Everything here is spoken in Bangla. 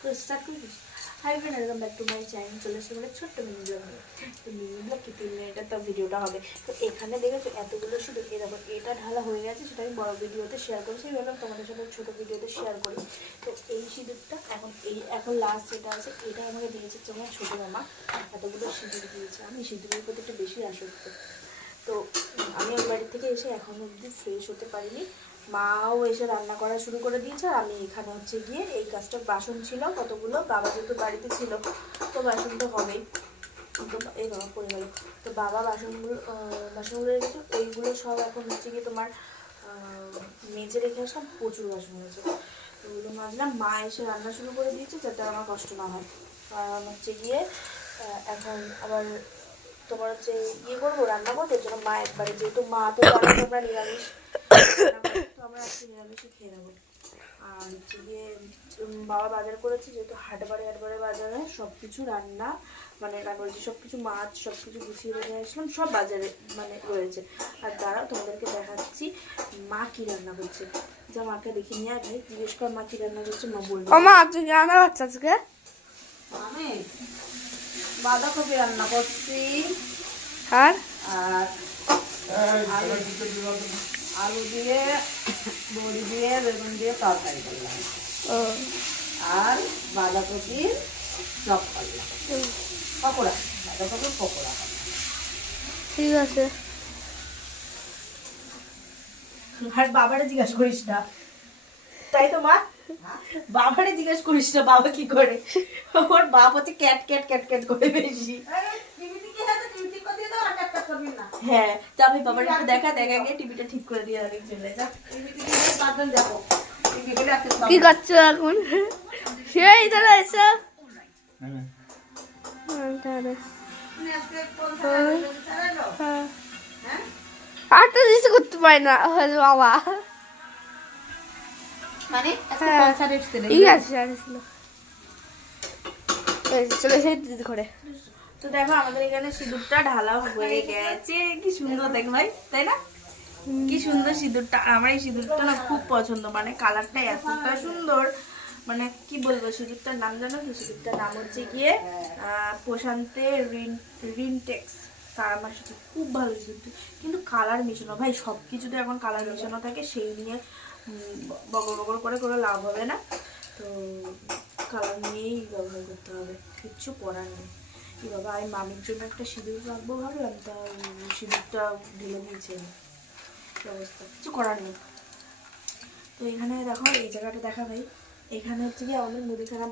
তো স্টার্ট করে this. Hi friend, welcome back to my channel. চলে এসে বলে ছোট্ট মিনি ব্লগ নিয়ে। তো মিনি ব্লগ কি 3 মিনিটের তো ভিডিওটা হবে। তো এখানে দেখেছো এতগুলো শুধু এই দেখো এটা ঢালা হয়ে গেছে, সেটা আমি বড় ভিডিওতে শেয়ার করছি। ভাবলাম তোমাদের সাথে ছোটো ভিডিওতে শেয়ার করি। তো এই সিঁদুরটা এখন লাস্ট যেটা আছে এটা আমাকে দিয়েছে তোমার ছোটো মামা। এতগুলো সিঁদুর দিয়েছে, আমি সিঁদুরের প্রতি একটু বেশি আসক্ত। তো আমি ওই বাড়ি থেকে এসে এখনো অবধি ফ্রেশ হতে পারিনি। মাও এসে রান্না করা শুরু করে দিয়েছে, আর আমি এখানে হচ্ছে গিয়ে এই কাজটা, বাসন ছিল কতগুলো, বাবা যেহেতু বাড়িতে ছিল তো বাসন তো হবেই। তো এই বাবা পড়ে গেল। তো বাবা বাসনগুলো রেখেছে, ওইগুলো সব এখন হচ্ছে গিয়ে তোমার মেজে রেখে আসলাম। প্রচুর বাসন হয়েছে, ওগুলো মাজলাম। মা এসে রান্না শুরু করে দিয়েছে যাতে আমার কষ্ট না হয়। কারণ হচ্ছে গিয়ে এখন আবার তোমার হচ্ছে করবো, রান্না করবো, এর জন্য মা একবারে, যেহেতু মা তো জানো তোমরা নিরামিষ, তো আমরা আজকে নিরামিষই খেয়ে নেবো। আর হচ্ছে গিয়ে বাবা বাজার করেছে, যেহেতু হাটবারে বাজার হয়, সব কিছু রান্না মানে রান্না সব কিছু মাছ সব কিছু গুছিয়ে রেখে আসলাম, সব বাজারে মানে রয়েছে। আর দাঁড়াও তোমাদেরকে দেখাচ্ছি মা কি রান্না করছে। যা মাকে দেখে নিয়ে ভাই, জিজ্ঞেস কর মা কি রান্না করছে, মা বলবো। মা তুই রান্না করছিস আজকে? আমি বাঁধাকপি রান্না করছি, আর আলু দিয়ে বড়ি দিয়ে বেগুন দিয়ে তরকারি করলাম, আর বাঁধাকপির চপ করলাম, পকোড়া, বাঁধাকপির পকোড়া। ঠিক আছে। আর বাবারে জিজ্ঞাসা করিস না, তাই তো মা? বাবারে জিজ্ঞেস করিস না বাবা কি করে। ওর বাপ হচ্ছে ক্যাট ক্যাট ক্যাট ক্যাট করে বেশি। হ্যাঁ, তা আমি বাবার একটু দেখা গিয়ে টিভিটা ঠিক করে দিয়ে আগে চলে যা। কি করছো এখন? সেই তাহলে এসো। আর তো কিছু করতে পারি না বাবা। মানে ঠিক আছে, চলে এসে দিদি করে। তো দেখো আমাদের এখানে সিঁদুরটা ঢালা হয়ে গেছে, কি সুন্দর দেখ ভাই, তাই না? কি সুন্দর সিঁদুরটা। আমার এই সিঁদুরটা না খুব পছন্দ, মানে কালারটা এতটা সুন্দর, মানে কি বলবো। সিঁদুরটার নাম জানো তো? সিঁদুরটার নাম হচ্ছে গিয়ে প্রশান্তে রিনটেক্স। তার আমার সাথে খুব ভালো সিঁদুরটা, কিন্তু কালার মেশানো ভাই, সব কিছুতে এখন কালার মেশানো থাকে, সেই নিয়ে বগর বগর করে কোনো লাভ হবে না। তো কালার নিয়েই ব্যবহার করতে হবে, কিচ্ছু করার নেই। কি বাবা, আমি মামির জন্য একটা সিঁদুর রাখবো ভাবলাম, তা সিঁদুরটা ঢেলে দিয়েছে, অবস্থা কিছু করার নেই। তো এখানে দেখো এই জায়গাটা দেখা ভাই, এখানে হচ্ছে কি আমাদের মুদিখানা